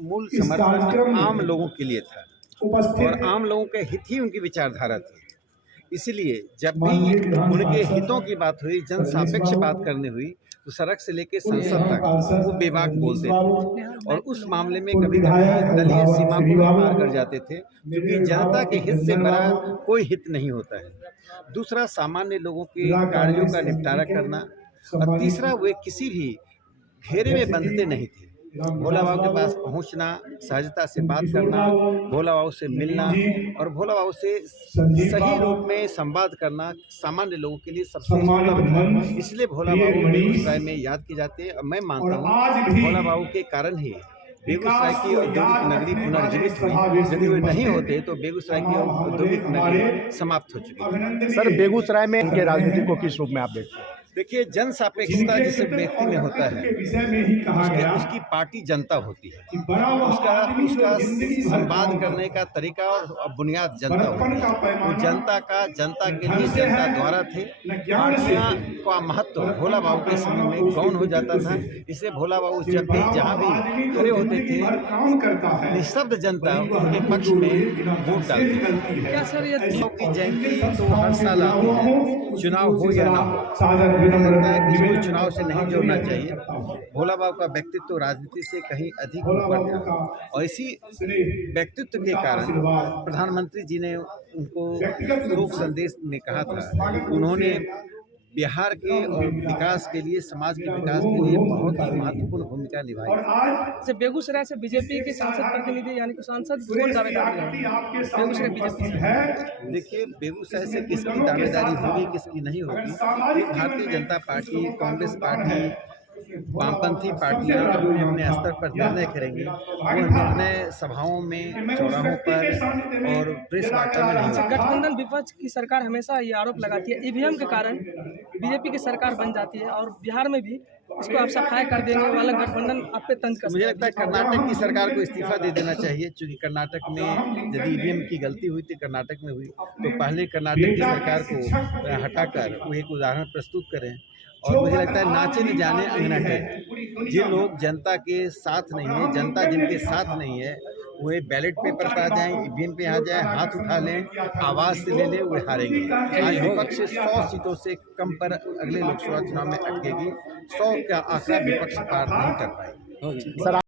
मूल इस समर्थन कार्यक्रम आम में लोगों के लिए था उपस्थित और आम लोगों के हित ही उनकी विचारधारा थी। इसलिए जब भी माननीय विधान उनके पार्षद हितों की बात हुई, जन रजनीश सापेक्ष बाबू, बात करनी हुई, तो सड़क से लेकर पूर्व संसद विधान तक पार्षद वो बेबाक रजनीश बोलते बाबू, थे और उस मामले में पूर्व कभी-कभी विधायक दलीय अभिभावक सीमा श्री को भी बाबू, पार कर जाते थे, क्योंकि मेरे जनता के अभिभावक हित से रंजन बड़ा बाबू, कोई हित नहीं होता है। दूसरा, सामान्य लोगों के जिला कार्यों कांग्रेस का निपटारा समिति के करना और सम्मानित तीसरा, वे किसी भी घेरे में बंधते नहीं थे। भोला बाबू के पास पहुंचना, सहजता से बात करना, भोला बाबू से मिलना और भोला बाबू से सही रूप में संवाद करना सामान्य लोगों के लिए सबसे सुलभ था। इसलिए भोला बाबू बेगूसराय में याद किए जाते हैं और मैं मानता हूँ भोला बाबू के कारण ही बेगूसराय की औद्योगिक नगरी पुनर्जीवित हुई। यदि वे नहीं होते तो बेगूसराय की औद्योगिक नगरी समाप्त हो चुकी थी। सर, बेगूसराय में इनके राजनीति को किस रूप में आप देखते हैं? देखिए, जन सापेक्षता जिस व्यक्ति में होता है उसकी पार्टी जनता होती है, उसका संवाद करने का तरीका और बुनियाद जनता होती है। वो जनता के लिए जनता द्वारा थे। पार्टियां का महत्व भोला बाबू के समय में गौण हो जाता था। इसलिए भोला बाबू जब भी जहाँ भी खड़े होते थे, निःशब्द जनता उनके पक्ष में वोट डालती थी। क्या सर, ये की जयंती तो हर साल आती है, चुनाव हो या ना हो, लगता है कि इसको चुनाव से नहीं जोड़ना चाहिए। भोला बाबू का व्यक्तित्व राजनीति से कहीं अधिक ऊपर था और इसी व्यक्तित्व के कारण प्रधानमंत्री जी ने उनको शोक संदेश में कहा था। उन्होंने बिहार के और विकास के लिए, समाज के विकास के लिए बहुत ही महत्वपूर्ण भूमिका निभाई। से बेगूसराय से बीजेपी के सांसद प्रतिनिधि यानी कि सांसद कौन दावेदार है बेगूसराय बीजेपी से? देखिए, बेगूसराय से किसकी दावेदारी होगी, किसकी नहीं होगी, ये भारतीय जनता पार्टी, कांग्रेस पार्टी, वामपंथी पार्टियां अपने अपने स्तर पर निर्णय करेंगे। वो निर्णय सभाओं में, चौराहों पर और प्रेस वार्ता में नहीं होगा। गठबंधन विपक्ष की सरकार हमेशा ये आरोप लगाती है ईवीएम के कारण बीजेपी की सरकार बन जाती है और बिहार में भी इसको आप सफाई कर देने वाला गठबंधन आप पे तंज कर। मुझे लगता है कर्नाटक की सरकार को इस्तीफा दे देना चाहिए, क्योंकि कर्नाटक में यदि ईवीएम की गलती हुई थी, कर्नाटक में हुई, तो पहले कर्नाटक की सरकार को हटाकर वो एक उदाहरण प्रस्तुत करें। और मुझे लगता है नाचे न जाने अंगना टेढ़े। जिन लोग जनता के साथ नहीं है, जनता जिनके साथ नहीं है, वे बैलेट पेपर पर आ जाएं, ईवीएम पे आ जाएं, हाथ उठा लें, आवाज़ से ले लें, वे हारेंगे। आज विपक्ष 100 सीटों से कम पर अगले लोकसभा चुनाव में अटकेगी। 100 का आंकड़ा विपक्ष पार नहीं कर पाएगी। सर